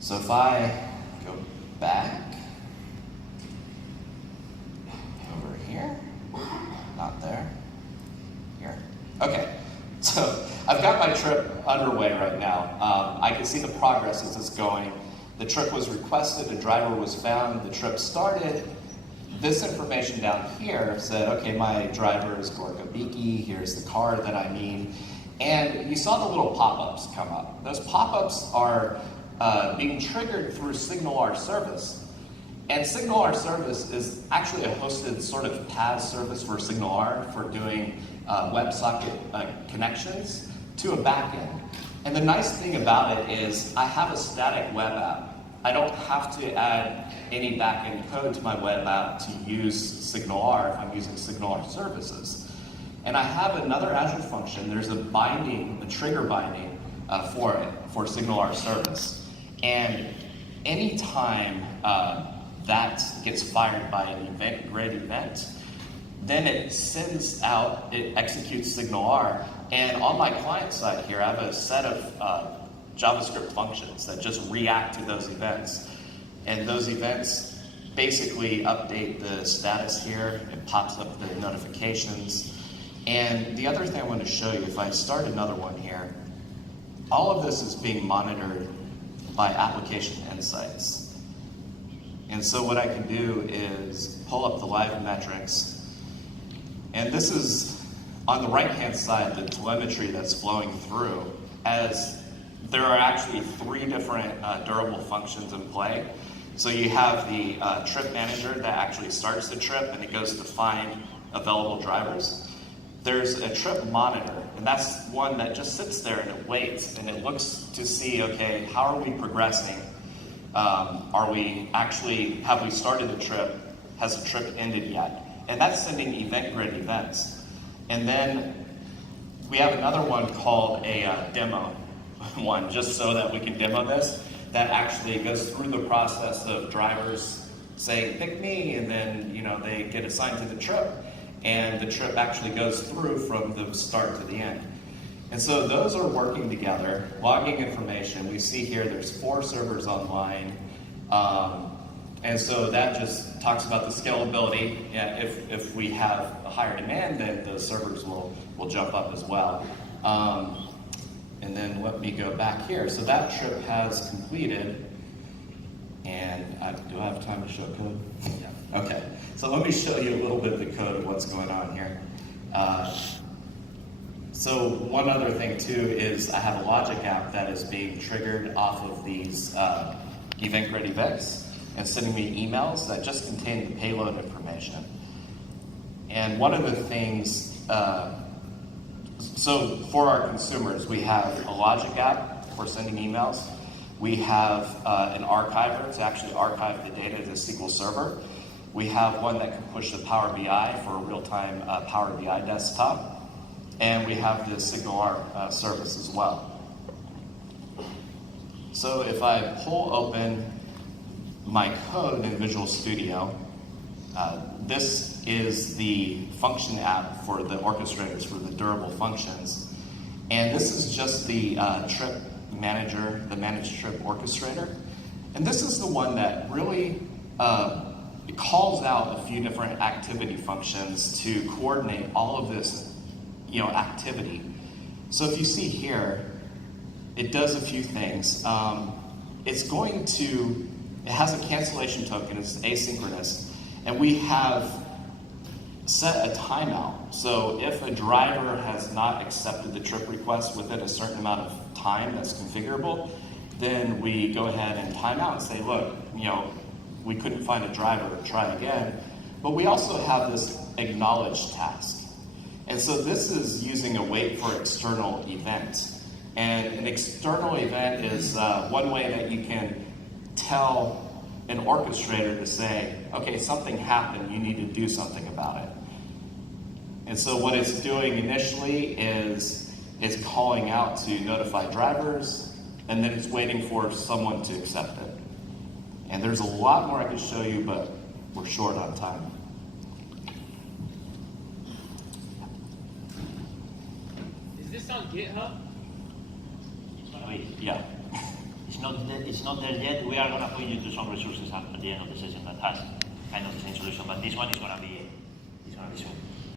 So if I go back over here, not there, here. Okay, so I've got my trip underway right now. I can see the progress as it's going. The trip was requested, a driver was found, the trip started. This information down here said, okay, my driver is Gorka, here's the car that I mean. And you saw the little pop-ups come up. Those pop-ups are being triggered through SignalR service. And SignalR service is actually a hosted sort of PaaS service for SignalR for doing WebSocket connections to a backend. And the nice thing about it is I have a static web app. I don't have to add any backend code to my web app to use SignalR if I'm using SignalR services. And I have another Azure function. There's a binding, a trigger binding for it, for SignalR service. And anytime that gets fired by an event, grid event, then it sends out, it executes SignalR. And on my client side here, I have a set of JavaScript functions that just react to those events. And those events basically update the status here. It pops up the notifications. And the other thing I want to show you, if I start another one here, all of this is being monitored by application insights. And so what I can do is pull up the live metrics. And this is, on the right-hand side, the telemetry that's flowing through, as there are actually 3 different durable functions in play. So you have the trip manager that actually starts the trip and it goes to find available drivers. There's a trip monitor, and that's one that just sits there and it waits and it looks to see, okay, how are we progressing? Have we started the trip? Has the trip ended yet? And that's sending event grid events. And then we have another one called a demo one, just so that we can demo this, that actually goes through the process of drivers saying, pick me, and then they get assigned to the trip, and the trip actually goes through from the start to the end. And so those are working together, logging information. We see here there's 4 servers online, and so that just talks about the scalability. If we have a higher demand, then those servers will jump up as well. And then let me go back here. So that trip has completed, and do I have time to show code? Yeah. Okay, so let me show you a little bit of the code of what's going on here. So one other thing too is I have a logic app that is being triggered off of these event grid events and sending me emails that just contain the payload information. And one of the things, so for our consumers, we have a logic app for sending emails. We have an archiver to actually archive the data to SQL Server. We have one that can push the Power BI for a real-time Power BI desktop. And we have the SignalR service as well. So if I pull open my code in Visual Studio, this is the function app for the orchestrators for the durable functions. And this is just the trip manager, the managed trip orchestrator. And this is the one that really it calls out a few different activity functions to coordinate all of this activity. So if you see here, it does a few things. It has a cancellation token, it's asynchronous, and we have set a timeout. So if a driver has not accepted the trip request within a certain amount of time that's configurable, then we go ahead and time out and say, look, we couldn't find a driver, try again. But we also have this acknowledge task. And so this is using a wait for external event. And an external event is one way that you can tell an orchestrator to say, okay, something happened, you need to do something about it. And so what it's doing initially is it's calling out to notify drivers, and then it's waiting for someone to accept it. And there's a lot more I could show you, but we're short on time. Is this on GitHub? Yeah. it's not there yet. We are going to point you to some resources at the end of the session that has kind of the same solution, but this one is going to be soon.